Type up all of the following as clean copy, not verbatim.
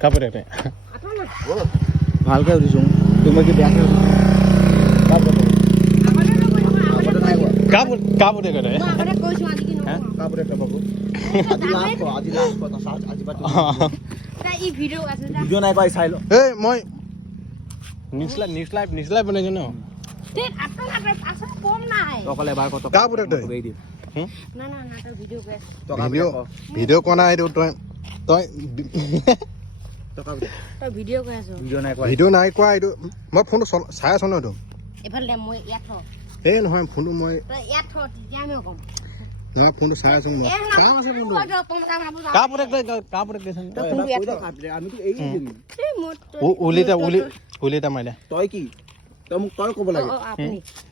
কাপোৰ এটা ভালকে উঠিছো তুমি কি বেয়াকে কাপোৰ কাপোৰ এটা কাপোৰ এটা বাবু আজি লাষ্ট কথা আজি বাদ ভিডিঅ' নাই পাই চাই ল এই মই নিউজ লাইভ বনাইছো ন তকলে এবাৰ কত কাপোৰ এটা ভিডিঅ' কোৱা নাই এইটো তই ভিডিঅ' নাই কোৱা এইটো মই ফোনটো চাই আছো ন এইটো এই নহয় ফোনটো মই নহয় ফোনটো চাই আছো মই কাম আছে ফোনটো কাপোৰ উলিটা মাৰি দে তই কি তই মোক তই ক'ব লাগে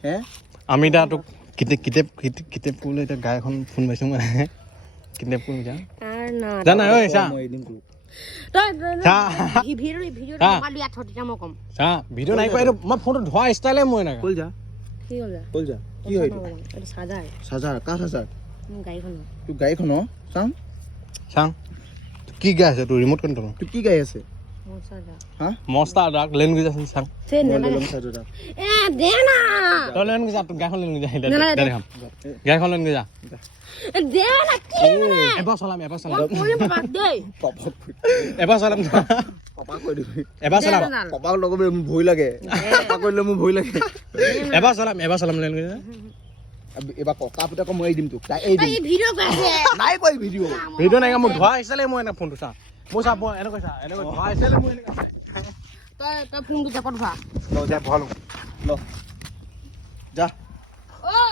হে আমি এতিয়া তোক কিতাপ ক'লে এতিয়া গাই এখন ফোন পাইছোঁ মানে কিতাপ কোন যা জানা ঐ চা ভিডিঅ' নাই কোৱা এইটো মই ফোনটো ধোৱা ষ্টাইলে মই নাই কল যা কি হয় চাৰ্জাৰ কাৰ চাৰ্জাৰ তোৰ গাড়ীখন চাং কি গাই আছে তোৰ ৰিম'ট কণ্ট্ৰল তোৰ কি গাড়ী আছে মস্তা ডাক লেন গৈ যাচোন চাং তই লেন গৈ যা তোৰ গাইখন লেন গৈ যা দেখাম গাইখন লেন গৈ যা এবাৰ চলাম পাপাক লগাব মোৰ ভয় লাগে পাপা কৰিলে মোৰ ভয় লাগে এবাৰ চলাম লেন গৈ যা এবাৰ ককা পুতাক মই দিম তোক তাই এই নাই কৈ ভিডিঅ' নাই মই ধোৱা ষ্টাইলে মই এনে ফোনটো চা মই চা এনেকৈ চা এনেকৈ ধোৱা ষ্টাইলে মই এনেকৈ তই ফোনটো জাপত ভৰা ল যা ভাল ল যা ঐ